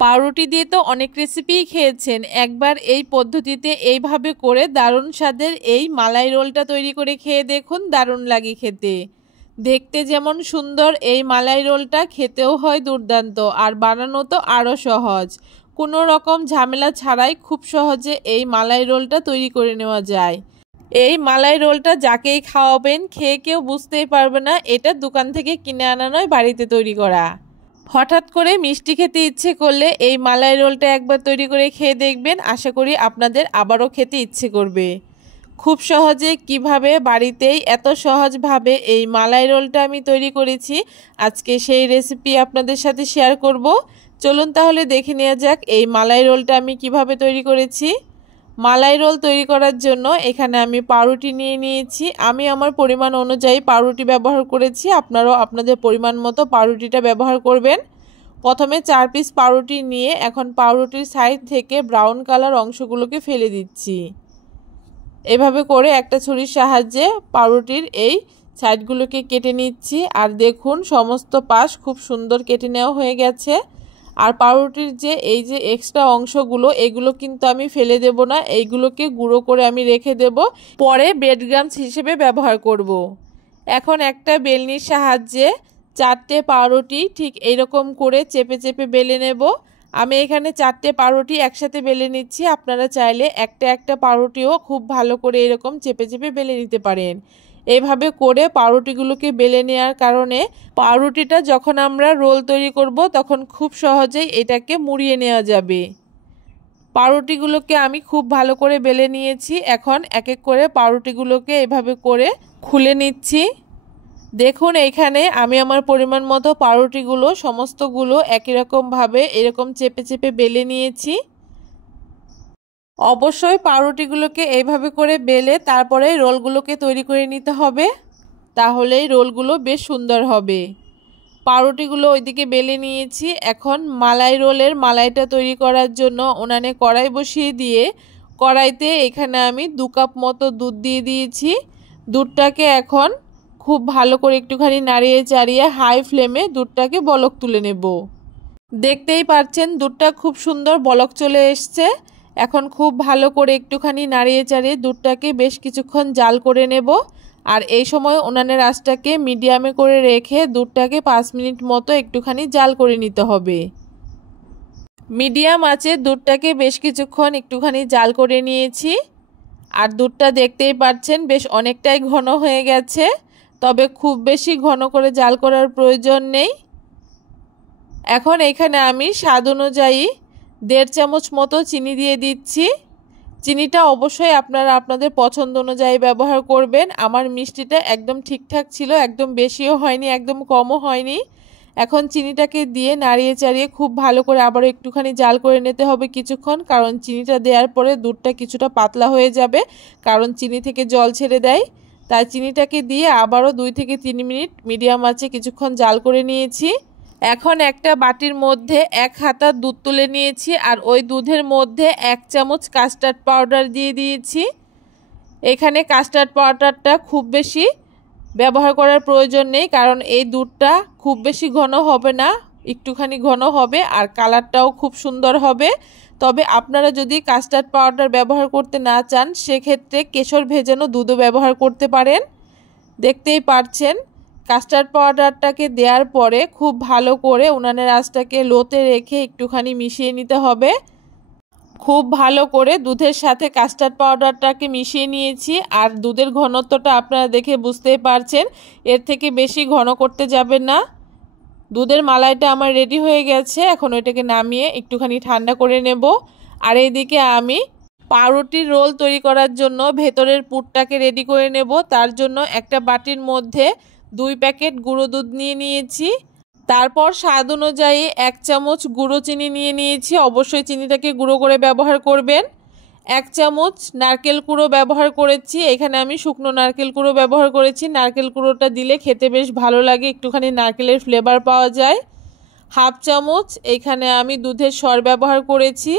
পাউরুটি দিয়ে তো অনেক রেসিপিই খেয়েছেন, একবার এই পদ্ধতিতে এইভাবে করে দারুণ স্বাদের এই মালাই রোলটা তৈরি করে খেয়ে দেখুন, দারুণ লাগে খেতে। দেখতে যেমন সুন্দর এই মালাই রোলটা খেতেও হয় দুর্দান্ত, আর বানানো তো আরও সহজ। কোনো রকম ঝামেলা ছাড়াই খুব সহজে এই মালাই রোলটা তৈরি করে নেওয়া যায়। এই মালাই রোলটা যাকেই খাওয়াবেন খেয়ে কেউ বুঝতেই পারবে না এটা দোকান থেকে কিনে আনা নয়, বাড়িতে তৈরি করা। হঠাৎ করে মিষ্টি খেতে ইচ্ছে করলে এই মালাই রোলটা একবার তৈরি করে খেয়ে দেখবেন, আশা করি আপনাদের আবারও খেতে ইচ্ছে করবে। খুব সহজে কিভাবে বাড়িতেই এত সহজভাবে এই মালাই রোলটা আমি তৈরি করেছি, আজকে সেই রেসিপি আপনাদের সাথে শেয়ার করব। চলুন তাহলে দেখে নেওয়া যাক এই মালাই রোলটা আমি কিভাবে তৈরি করেছি। মালাই রোল তৈরি করার জন্য এখানে আমি পাউরুটি নিয়ে নিয়েছি। আমি আমার পরিমাণ অনুযায়ী পাউরুটি ব্যবহার করেছি, আপনারাও আপনাদের পরিমাণ মতো পাউরুটিটা ব্যবহার করবেন। প্রথমে 4 পিস পাউরুটি নিয়ে এখন পাউরুটির সাইড থেকে ব্রাউন কালার অংশগুলোকে ফেলে দিচ্ছি। এভাবে করে একটা ছুরির সাহায্যে পাউরুটির এই সাইডগুলোকে কেটে নিচ্ছি। আর দেখুন সমস্ত পাশ খুব সুন্দর কেটে নেওয়া হয়ে গেছে। আর পাউরুটির যে এই যে এক্সট্রা অংশগুলো, এগুলো কিন্তু আমি ফেলে দেব না, এইগুলোকে গুঁড়ো করে আমি রেখে দেব, পরে ব্রেড ক্রাম্বস হিসেবে ব্যবহার করব। এখন একটা বেলনির সাহায্যে 4টে পাউরুটি ঠিক এইরকম করে চেপে চেপে বেলে নেব। আমি এখানে 4টে পাউরুটি একসাথে বেলে নিচ্ছি, আপনারা চাইলে একটা একটা পাউরুটিও খুব ভালো করে এরকম চেপে চেপে বেলে নিতে পারেন। এইভাবে করে পাউরুটিগুলোকে বেলে নেওয়ার কারণে পাউরুটিটা যখন আমরা রোল তৈরি করব তখন খুব সহজেই এটাকে মুড়িয়ে নেওয়া যাবে। পাউরুটিগুলোকে আমি খুব ভালো করে বেলে নিয়েছি। এখন এক এক করে পাউরুটিগুলোকে এভাবে করে খুলে নিচ্ছি। দেখুন এইখানে আমি আমার পরিমাণ মতো পাউরুটিগুলো সমস্তগুলো একই রকমভাবে এরকম চেপে চেপে বেলে নিয়েছি। অবশ্যই পাউরুটিগুলোকে এইভাবে করে বেলে তারপরে রোলগুলোকে তৈরি করে নিতে হবে, তাহলেই রোলগুলো বেশ সুন্দর হবে। পাউরুটিগুলো ওইদিকে বেলে নিয়েছি। এখন মালাই রোলের মালাইটা তৈরি করার জন্য উনানে কড়াই বসিয়ে দিয়ে কড়াইতে এখানে আমি 2 কাপ মতো দুধ দিয়ে দিয়েছি। দুধটাকে এখন খুব ভালো করে একটুখানি নাড়িয়ে চাড়িয়ে হাই ফ্লেমে দুধটাকে বলক তুলে নেব। দেখতেই পাচ্ছেন দুধটা খুব সুন্দর বলক চলে এসছে। এখন খুব ভালো করে একটুখানি নাড়িয়ে চাড়িয়ে দুধটাকে বেশ কিছুক্ষণ জাল করে নেব। আর এই সময় উনানের আঁচটাকে মিডিয়ামে করে রেখে দুধটাকে 5 মিনিট মতো একটুখানি জাল করে নিতে হবে। মিডিয়াম আঁচে দুধটাকে বেশ কিছুক্ষণ একটুখানি জাল করে নিয়েছি। আর দুধটা দেখতেই পাচ্ছেন বেশ অনেকটাই ঘন হয়ে গেছে, তবে খুব বেশি ঘন করে জাল করার প্রয়োজন নেই। এখন এখানে আমি স্বাদ অনুযায়ী 1.5 চামচ মতো চিনি দিয়ে দিচ্ছি। চিনিটা অবশ্যই আপনারা আপনাদের পছন্দ অনুযায়ী ব্যবহার করবেন। আমার মিষ্টিটা একদম ঠিকঠাক ছিল, একদম বেশিও হয়নি একদম কমও হয়নি। এখন চিনিটাকে দিয়ে নাড়িয়ে চাড়িয়ে খুব ভালো করে আবারও একটুখানি জাল করে নিতে হবে কিছুক্ষণ, কারণ চিনিটা দেওয়ার পরে দুধটা কিছুটা পাতলা হয়ে যাবে, কারণ চিনি থেকে জল ছেড়ে দেয়। তাই চিনিটাকে দিয়ে আবারও 2 থেকে 3 মিনিট মিডিয়াম আঁচে কিছুক্ষণ জাল করে নিয়েছি। এখন একটা বাটির মধ্যে 1 হাতা দুধ তুলে নিয়েছি, আর ওই দুধের মধ্যে 1 চামচ কাস্টার্ড পাউডার দিয়ে দিয়েছি। এখানে কাস্টার্ড পাউডারটা খুব বেশি ব্যবহার করার প্রয়োজন নেই, কারণ এই দুধটা খুব বেশি ঘন হবে না, একটুখানি ঘন হবে, আর কালারটাও খুব সুন্দর হবে। তবে আপনারা যদি কাস্টার্ড পাউডার ব্যবহার করতে না চান সেক্ষেত্রে কেশর ভেজানো দুধও ব্যবহার করতে পারেন। দেখতেই পাচ্ছেন কাস্টার্ড পাউডারটাকে দেওয়ার পরে খুব ভালো করে উনানের আঁচটাকে লোতে রেখে একটুখানি মিশিয়ে নিতে হবে। খুব ভালো করে দুধের সাথে কাস্টার্ড পাউডারটাকে মিশিয়ে নিয়েছি। আর দুধের ঘনত্বটা আপনারা দেখে বুঝতেই পারছেন, এর থেকে বেশি ঘন করতে যাবেন না। দুধের মালাইটা আমার রেডি হয়ে গেছে, এখন ওইটাকে নামিয়ে একটুখানি ঠান্ডা করে নেব। আর এইদিকে আমি পাউরুটির রোল তৈরি করার জন্য ভেতরের পুরটাকে রেডি করে নেব। তার জন্য একটা বাটির মধ্যে 2 প্যাকেট গুঁড়ো দুধ নিয়ে নিয়েছি। তারপর স্বাদ অনুযায়ী 1 চামচ গুঁড়ো চিনি নিয়ে নিয়েছি, অবশ্যই চিনিটাকে গুঁড়ো করে ব্যবহার করবেন। 1 চামচ নারকেল কুঁড়ো ব্যবহার করেছি, এখানে আমি শুকনো নারকেল কুঁড়ো ব্যবহার করেছি। নারকেল কুঁড়োটা দিলে খেতে বেশ ভালো লাগে, একটুখানি নারকেলের ফ্লেভার পাওয়া যায়। 1/2 চামচ এখানে আমি দুধের সর ব্যবহার করেছি।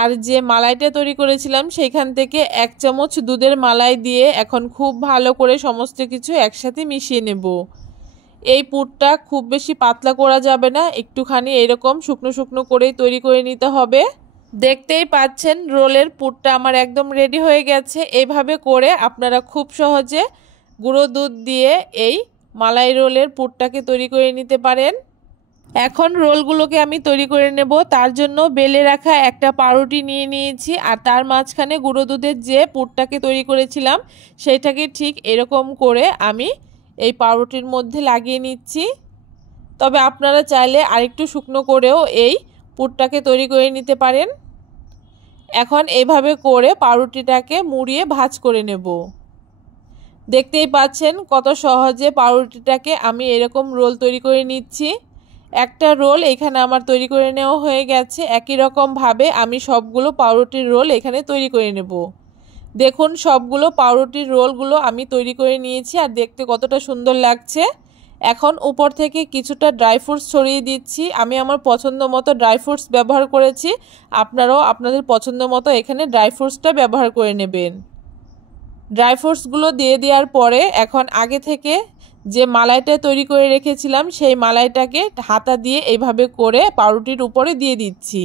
আর যে মালাইটা তৈরি করেছিলাম সেইখান থেকে 1 চামচ দুধের মালাই দিয়ে এখন খুব ভালো করে সমস্ত কিছু একসাথে মিশিয়ে নেব। এই পুরটা খুব বেশি পাতলা করা যাবে না, একটুখানি এরকম শুকনো শুকনো করেই তৈরি করে নিতে হবে। দেখতেই পাচ্ছেন রোলের পুরটা আমার একদম রেডি হয়ে গেছে। এইভাবে করে আপনারা খুব সহজে গুঁড়ো দুধ দিয়ে এই মালাই রোলের পুরটাকে তৈরি করে নিতে পারেন। এখন রোলগুলোকে আমি তৈরি করে নেব। তার জন্য বেলে রাখা একটা পাউরুটি নিয়ে নিয়েছি, আর তার মাঝখানে গুঁড়ো দুধের যে পুরটাকে তৈরি করেছিলাম সেইটাকে ঠিক এরকম করে আমি এই পাউরুটির মধ্যে লাগিয়ে নিচ্ছি। তবে আপনারা চাইলে আরেকটু শুকনো করেও এই পুরটাকে তৈরি করে নিতে পারেন। এখন এইভাবে করে পাউরুটিটাকে মুড়িয়ে ভাঁজ করে নেব। দেখতেই পাচ্ছেন কত সহজে পাউরুটিটাকে আমি এরকম রোল তৈরি করে নিচ্ছি। একটা রোল এখানে আমার তৈরি করে নেওয়া হয়ে গেছে। একই রকমভাবে আমি সবগুলো পাউরুটির রোল এখানে তৈরি করে নেব। দেখুন সবগুলো পাউরুটির রোলগুলো আমি তৈরি করে নিয়েছি, আর দেখতে কতটা সুন্দর লাগছে। এখন উপর থেকে কিছুটা ড্রাই ফ্রুটস ছড়িয়ে দিচ্ছি। আমি আমার পছন্দ মতো ড্রাই ফ্রুটস ব্যবহার করেছি, আপনারাও আপনাদের পছন্দ মতো এখানে ড্রাই ফ্রুটসটা ব্যবহার করে নেবেন। ড্রাই ফ্রুটসগুলো দিয়ে দেওয়ার পরে এখন আগে থেকে যে মালাইটা তৈরি করে রেখেছিলাম সেই মালাইটাকে হাতা দিয়ে এইভাবে করে পাউরুটির উপরে দিয়ে দিচ্ছি।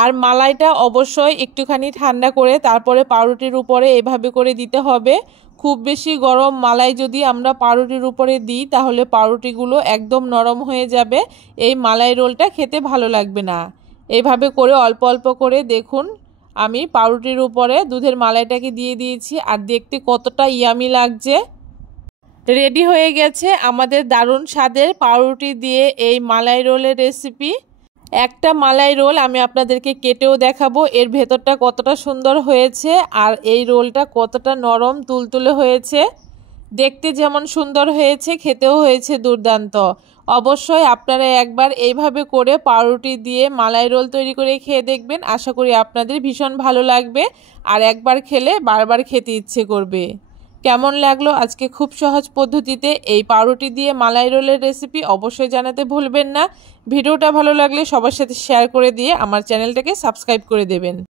আর মালাইটা অবশ্যই একটুখানি ঠান্ডা করে তারপরে পাউরুটির উপরে এইভাবে করে দিতে হবে। খুব বেশি গরম মালাই যদি আমরা পাউরুটির উপরে দিই তাহলে পাউরুটিগুলো একদম নরম হয়ে যাবে, এই মালাই রোলটা খেতে ভালো লাগবে না। এইভাবে করে অল্প অল্প করে দেখুন আমি পাউরুটির উপরে দুধের মালাইটাকে দিয়ে দিয়েছি, আর দেখতে কতটা ইয়ামি লাগছে। রেডি হয়ে গেছে আমাদের দারুণ স্বাদের পাউরুটি দিয়ে এই মালাই রোলের রেসিপি। একটা মালাই রোল আমি আপনাদেরকে কেটেও দেখাবো এর ভেতরটা কতটা সুন্দর হয়েছে, আর এই রোলটা কতটা নরম তুলতুলে হয়েছে। দেখতে যেমন সুন্দর হয়েছে খেতেও হয়েছে দুর্দান্ত। অবশ্যই আপনারা একবার এইভাবে করে পাউরুটি দিয়ে মালাই রোল তৈরি করে খেয়ে দেখবেন, আশা করি আপনাদের ভীষণ ভালো লাগবে, আর একবার খেলে বারবার খেতে ইচ্ছে করবে। কেমন লাগলো আজকে খুব সহজ পদ্ধতিতে এই পাউরুটি দিয়ে মালাই রোলের রেসিপি অবশ্যই জানাতে ভুলবেন না। ভিডিওটা ভালো লাগলে সবার সাথে শেয়ার করে দিয়ে আমার চ্যানেলটাকে সাবস্ক্রাইব করে দেবেন।